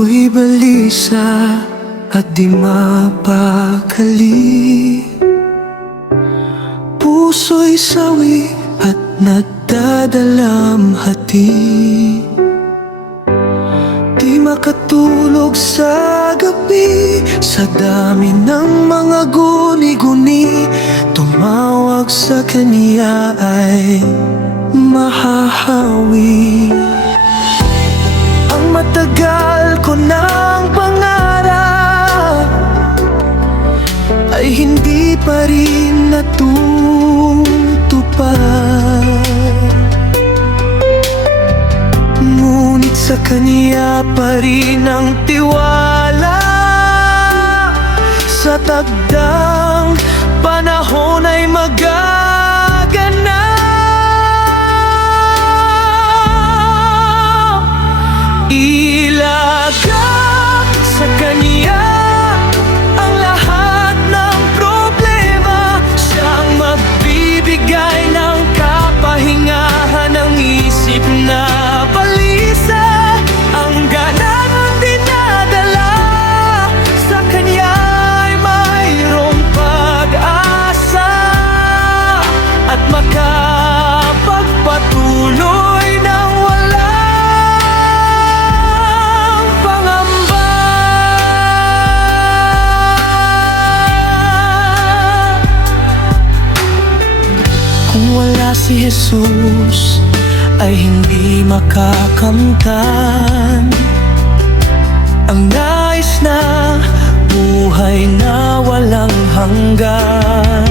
Ako'y balisa at di mapakali. Puso'y sawi at nagdadalamhati. Di makatulog sa gabi sa dami ng mga guni-guni. Tumawag sa kanya ay mahahawi. Ang matagal ko ng pangarap ay hindi pa rin natutupad. Ngunit sa kanya pa rin ang tiwala. Sa takdang panahon ay magaganap. Ilagak sa kanya ang lahat ng problema. Siyang magbibigay ng kapahingahan ng isip na balisa. Ang ganang dinadala sa kanya ay mayroong pag-asa at makapagpatuloy ng walang pangamba. Kung wala si Jesus ay hindi makakamtan ang nais na buhay na walang hanggan.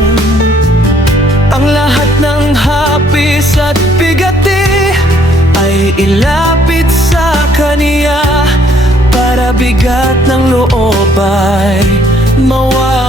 Ang lahat ng hapis at bigati ay ilapit sa kanya para bigat ng loob ay mawala.